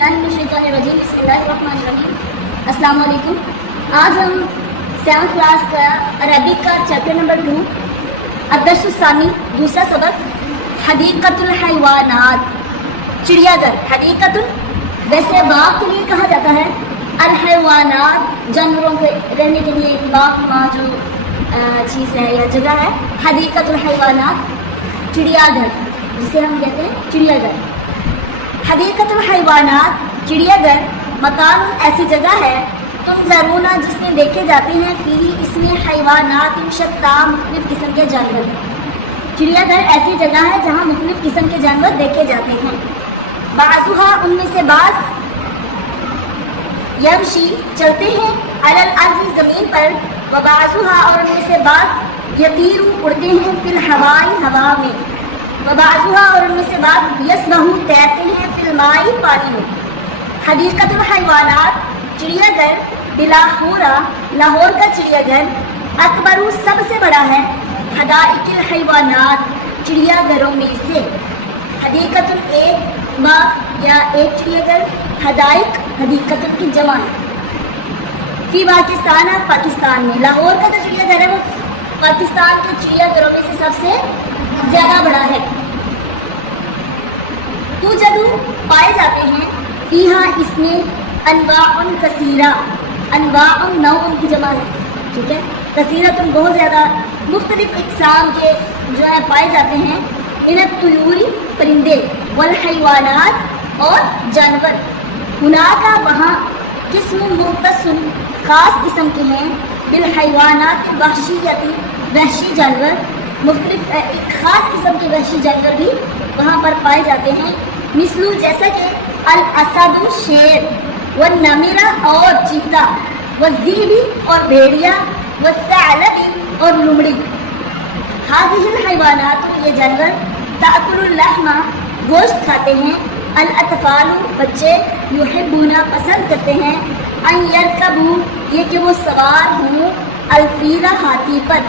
बिस्मिल्लाहिर्रहमानिर्रहीम। अस्सलाम वालेकुम। आज हम 7th क्लास का अरबिक का चैप्टर नंबर 2 अदर्सुस्सानी दूसरा सबक हदीक़तुल हैवानात, चिड़ियाघर। हदीक़तुल वैसे बाग के लिए कहा जाता है, अल हैवानात जानवरों के रहने के लिए एक बाग नुमा जो चीज़ है या जगह है। हदीक़तुल हैवानात चिड़ियाघर, जिसे हम कहते हैं चिड़ियाघर। हदीक़तुल हैवानात चिड़ियाघर मकान ऐसी जगह है तुम ज़रूना जिसमें देखे जाते हैं फीही इसमें हैवानात शत्ता मुख्तलिफ किस्म के जानवर। चिड़ियाघर ऐसी जगह है जहाँ मुख्तलिफ किस्म के जानवर देखे जाते हैं। बाज़ुहा उनमें से बाज़ यमशी चलते हैं अलल अर्ज़ ज़मीन पर, व बाज़ुहा और उनमें से बाज़ यतीरू उड़ते हैं फिल हवाई हवा में, व बाज़ुहा और उनमें से बाज़ यसबहू तैरते हैं फिल माई पानी में। हदीक़तुल हैवानात चिड़ियाघर बिलाहौरा लाहौर का चिड़ियाघर अकबरू सबसे बड़ा है हदाइक़िल हैवानात चिड़ियाघरों में से। हदीक़तुल एक बाग या एक चिड़ियाघर, हदाइक़ हदीक़तुल की जमा है। फी पाकिस्तान पाकिस्तान में लाहौर का जो चिड़ियाघर है वो पाकिस्तान के चिड़ियाघरों में से सबसे ज़्यादा बड़ा है। तूजदू पाए जाते हैं फीहा इसमें अनवाउन कसीरा, अनवाउन नौ उनकी जमा है, ठीक है। कसीरतुन बहुत ज़्यादा मुख्तलिफ इक़साम के जो है पाए जाते हैं। मिनत तुयूरी परिंदे वल हैवानात और जानवर। हुनाका वहाँ किस्म मुख्तसुन ख़ास किस्म के हैं बिल हैवानात वहशियती वहशी जानवर। मुख्तलिफ एक ख़ास किस्म के वहशी जानवर भी वहाँ पर पाए जाते हैं। मिसलू जैसा कि अल असदु शेर व नमीरा और चीता व ज़ीबी और भेड़िया व सअलबी और लुमड़ी। हाज़िहिल हैवानात ये जानवर ताकुलुल लहमा गोश्त खाते हैं। अल अतफालु बच्चे युहिब्बूना पसंद करते हैं। अन यरकबू ये कि वो सवार हों अल्फीला हाथी पर।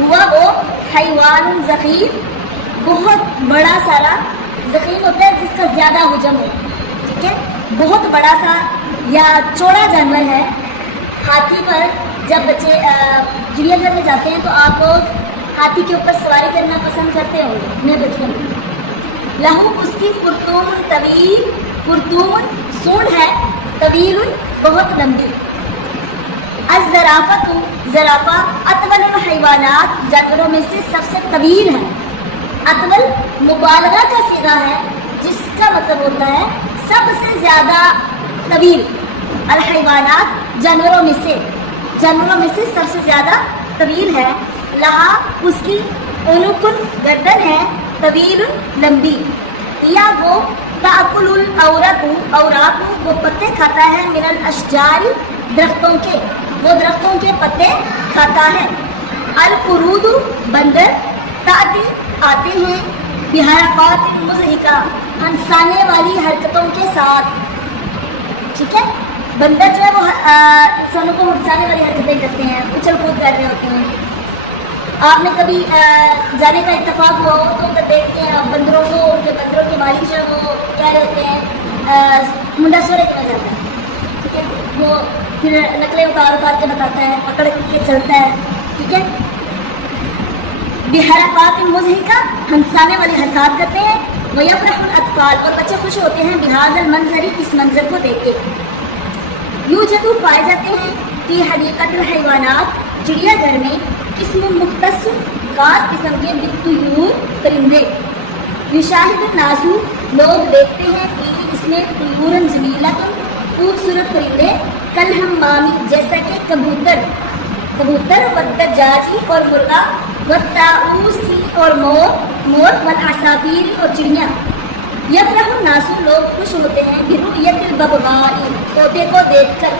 हुआ वो हैवान ज़ख़ीर बहुत बड़ा सारा, ज़ख़ीर होता है जिसका ज़्यादा वज़न हो, ठीक है। बहुत बड़ा सा या चौड़ा जानवर है। हाथी पर जब बच्चे चिड़ियाघर में जाते हैं तो आप हाथी के ऊपर सवारी करना पसंद करते होंगे अपने बचपन में। लहू उसकी फुरतून तवील, फुरतून सूंड है, तवील बहुत लंबी। अज़्ज़राफ़तु ज़राफ़ा अतवलुल हैवानात जानवरों में से सबसे तवील है। अतवल मुबालगा का सीगा है जिसका मतलब होता है सबसे ज़्यादा तवील। अल हैवानात जानवरों में से सबसे ज़्यादा तवील है। लहा उसकी उनुकुन गर्दन है, तवील लंबी। या वो ताकुलुल औराकु वो पत्ते खाता है। मिनल अशजारी दरख्तों के, वो दरख्तों के पत्ते खाता है। अल कुरूदु बंदर ताती आते हैं बिहरक़ात मुज़हिका हंसाने वाली हरकतों के साथ, ठीक है। बंदर जो है वो इंसानों को हंसाने वाली हरकतें करते हैं, उछल कूद कर रहे होते हैं। आपने कभी जाने का इत्तेफाक हुआ हो तो देखते हैं बंदरों को, उनके बंदरों के मालिक जो वो क्या रहते हैं मुंडा सोरे किया जाता है, ठीक है। वो फिर नकलें उतार के बताता है, पकड़ के चलता है, ठीक है। बिहरक़ात मुज़हिका हंसाने वाली हरकत करते हैं। व यफ़रहुल अतफ़ाल और बच्चे खुश होते हैं बिहाज़ल मंज़री इस मंज़र को देख के। यूजदु पाए जाते हैं फी हदीक़तुल हैवानात चिड़ियाघर में किस्म मुख्तस ख़ास किस्म के बित्तुयूर परिंदे। युशाहिदुन नासु लोग देखते हैं फी इसमें तुयूरन जमीलतुन खूबसूरत परिंदे कल हम्मामी जैसा कि कबूतर व दज्जाजी और मुर्गा व ताऊसी और मोर व असाफीर और चिड़ियाँ। यफ़रहुन नासु लोग खुश होते हैं बिरुयतिल बबगाई तोते को देखकर।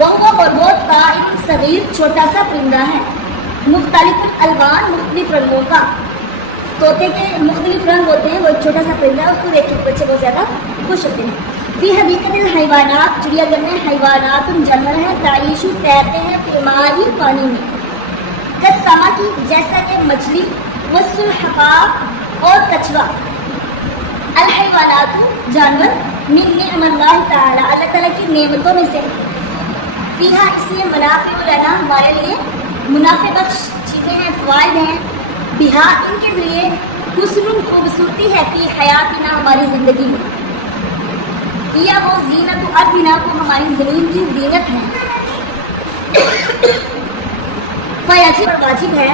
वह ताइरुन सगीर छोटा सा परिंदा है। मुख्तलिफ़ुल अलवान मुख्तलिफ रंगों का, तोते के मुख्तलिफ रंग होते हैं। वो छोटा सा परिंदा है, उसको देख के बच्चे बहुत ज़्यादा खुश होते हैं। फी हदीक़तुल हैवानात चिड़ियाघर में हैवानातुन जानवर है ताईशु तैरते हैं फिलमाही पानी में। कसमा की जैसा कि मछली, वसुलहफ़ा और कछुआ। الحیوانات جانور من نعم اللہ تعالی اللہ تعالیٰ کی نعمتوں میں سے فیہا اس میں منافع لنا ہمارے لیے منافع بخش چیزیں ہیں فوائد ہیں بہا ان کے ذریعے حسن خوبصورتی ہے فی حیاتنا ہماری زندگی میں کیا وہ زینت ارضنا کو ہماری زمین کی زینت ہے فیجب اور واجب ہے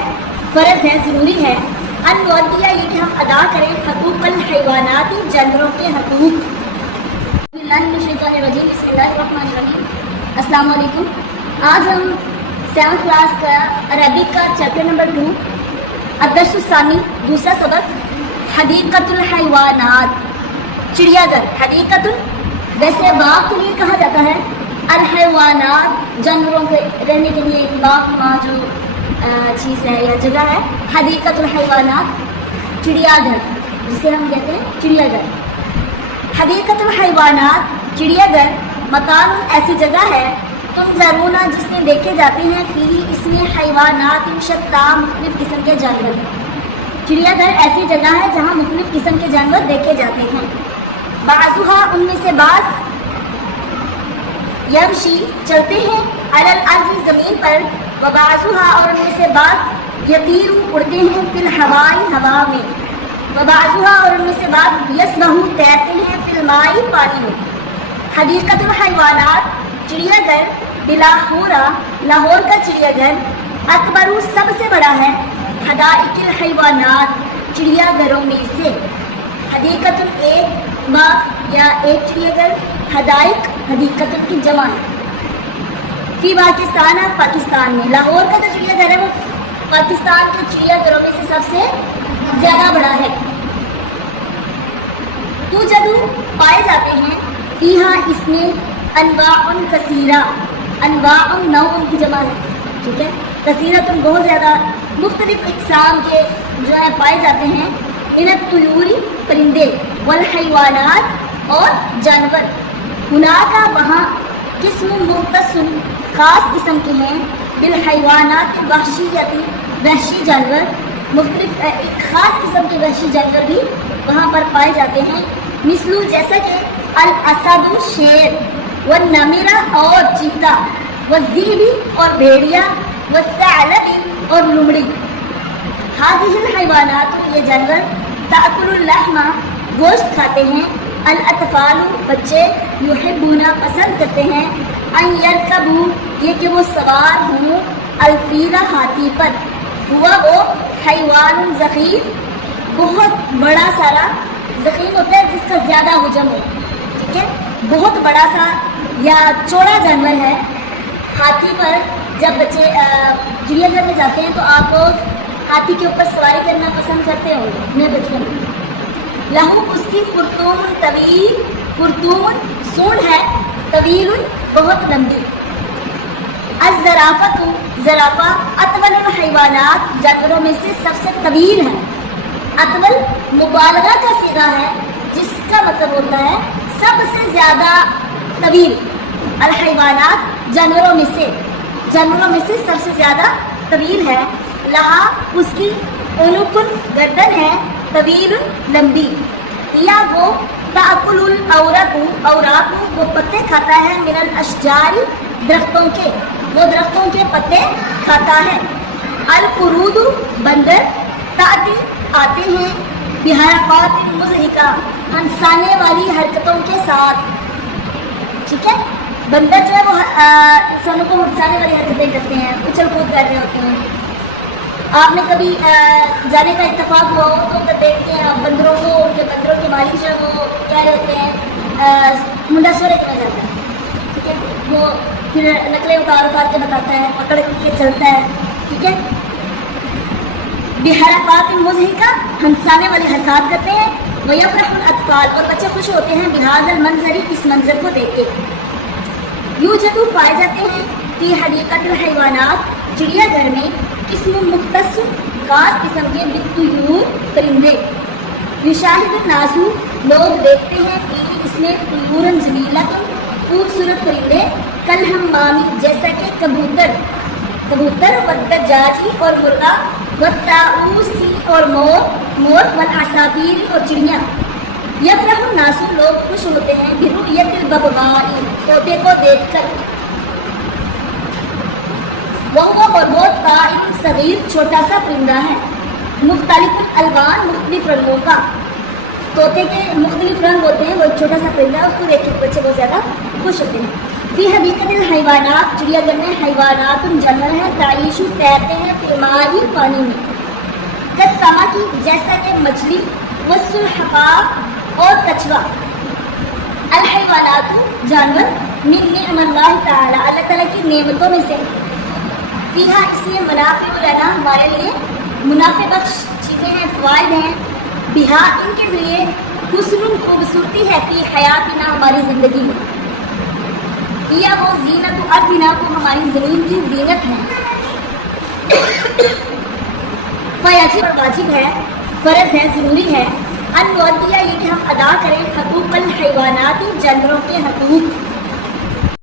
فرض ہے ضروری ہے ان نودیہ یہ کہ ہم ادا کریں حقوق الحیوانات جانوروں کے حقوق بسم اللہ الرحمن الرحیم السلام علیکم آج ہم 7th کلاس کا عربک کا چیپٹر نمبر 2 الدرس الثانی دوسرا سبق حدیقۃ الحیوانات چڑیا گھر حدیقۃ ویسے باغ کے لیے کہا جاتا ہے الحیوانات جانوروں کے رہنے کے لیے ایک باغ ماں جو چیز ہے یا جگہ ہے حدیقۃ الحیوانات چڑیا گھر جسے ہم کہتے ہیں چڑیا گھر حدیقۃ الحیوانات چڑیا گھر مکان ایسی جگہ ہے تم ضرور جس میں دیکھے جاتے ہیں فی اس میں حیوانات شتیٰ مختلف قسم کے جانور چڑیا گھر ایسی جگہ ہے جہاں مختلف قسم کے جانور دیکھے جاتے ہیں بعضها ان میں سے بعض یمشی چلتے ہیں علی الارض زمین پر وبعضها اور ان میں سے بعض یطیر اڑتے ہیں فی الہواء ہوا میں وبعضها اور ان میں سے بعض یسبح تیرتے ہیں فی الماء پانی میں حدیقۃ الحیوانات چڑیا گھر بلاہور لاہور کا چڑیا گھر اکبر سب سے بڑا ہے حدائق الحیوانات چڑیا گھروں میں سے حدیقۃ ایک باغ یا ایک چڑیا گھر حدائق حدیقۃ کی جمع ہے فی پاکستان پاکستان میں لاہور کا جو چڑیا گھر ہے وہ پاکستان کے چڑیا گھروں میں سے سب سے زیادہ بڑا ہے تو جدو پائے جاتے ہیں فیہا اس میں انواع کثیرہ انواع نوع کی جمع ہے ٹھیک ہے کثیرہ بہت زیادہ مختلف اقسام کے جو ہے پائے جاتے ہیں من الطیور پرندے والحیوانات اور جانور ہناکا وہاں قسم مختص خاص قسم کے ہیں بالحیوانات وحشیتی وحشی جانور مختلف ایک خاص قسم کے وحشی جانور بھی وہاں پر پائے جاتے ہیں مثل جیسا کہ الاسد شیر والنمر اور چیتا والذئب اور بھیڑیا والثعلب اور لومڑی هذه الحیوانات یہ جانور تأکل اللحم گوشت کھاتے ہیں الاطفال بچے یحبون پسند کرتے ہیں ان یرکبوا یہ کہ وہ سوار ہوں الفیل ہاتھی پر ہوا وہ حیوان ضخیم بہت بڑا سارا ضخیم ہوتا ہے جس کا زیادہ حجم ہو ٹھیک ہے بہت بڑا سا یا چوڑا جانور ہے ہاتھی پر جب بچے چڑیا گھر میں جاتے ہیں تو آپ ہاتھی کے اوپر سواری کرنا پسند کرتے ہوں اپنے بچپن میں لہو اس کی خرطوم طویل خرطوم سونڈ ہے طویل بہت لمبی الزرافۃ زرافہ اطول الحیوانات جانوروں میں سے سب سے طویل ہے اطول مبالغہ کا صیغہ ہے جس کا مطلب ہوتا ہے سب سے زیادہ طویل الحیوانات جانوروں میں سے سب سے زیادہ طویل ہے لہا اس کی عنقن گردن ہے طویل لمبی یا وہ تأکل الاوراق وہ پتے کھاتا ہے من الاشجار درختوں کے وہ درختوں کے پتے کھاتا ہے القرود بندر تأتی آتے ہیں بحرکات مضحکہ ہنسانے والی حرکتوں کے ساتھ ٹھیک ہے بندر جو ہے وہ انسانوں کو ہنسانے والی حرکتیں کرتے ہیں اچھل کود کر رہے ہوتے ہیں آپ نے کبھی جانے کا اتفاق ہوا ہو تو دیکھتے ہیں بندروں کو کہ بندروں کے مالک جو ہے وہ کیا ہوتے ہیں منڈا سورے کرا جاتا ہے ٹھیک ہے وہ پھر نقلیں اتار کے بتاتا ہے پکڑ کے چلتا ہے ٹھیک ہے بحرکات مضحکہ ہنسانے والی حرکات کرتے ہیں ویفرح الاطفال اور بچے خوش ہوتے ہیں بہذا المنظر اس منظر کو دیکھ کے یوجد پائے جاتے ہیں فی حدیقۃ الحیوانات چڑیا گھر میں قسم مختص خاص قسم کے بالطیور پرندے یشاہد الناس لوگ دیکھتے ہیں فی اس میں طیورا جمیلۃ خوبصورت پرندے کالحمام جیسا کہ کبوتر والدجاجی اور مرغا والطاؤوس اور مور والعصافیر اور چڑیاں यफ़रहु नासु लोग खुश होते हैं बिरुयतिल बबगाई तोते को देखकर। वहुवा और वो ताइरुन सगीर छोटा सा परिंदा है, मुख्तलिफ अलवान मुख्तलिफ रंगों का। तोते के मुख्तलिफ रंग होते हैं, वो एक छोटा सा परिंदा है, उसको देख के बच्चे बहुत ज़्यादा खुश होते हैं। फी हदीक़तिल हैवानात चिड़ियाघर में हैवानात जानवर हैं ताइशु तैरते हैं फिमाई पानी में। कस्समा की जैसा कि मछली वसुल्हफा और कछुआ। अल हैवानातु जानवर मिन निअमल्लाहि ताला अल्लाह ताला की नेमतों में से। फीहा इसमें मुनाफिउ लना हमारे लिए मुनाफे बख्श चीज़ें हैं, फ़वाइद हैं। बिहा इनके ज़रिए हुस्नुन खूबसूरती है फी हयातिना हमारी ज़िंदगी में। या वो जीनत अर्दिना को हमारी ज़मीन की जीनत है। फ़याजिब और वाजिब है, फ़र्ज़ है, ज़रूरी है। अन नुअद्दिया ये कि हम अदा करें हकूक़ल हैवानात जानवरों के हकूक़।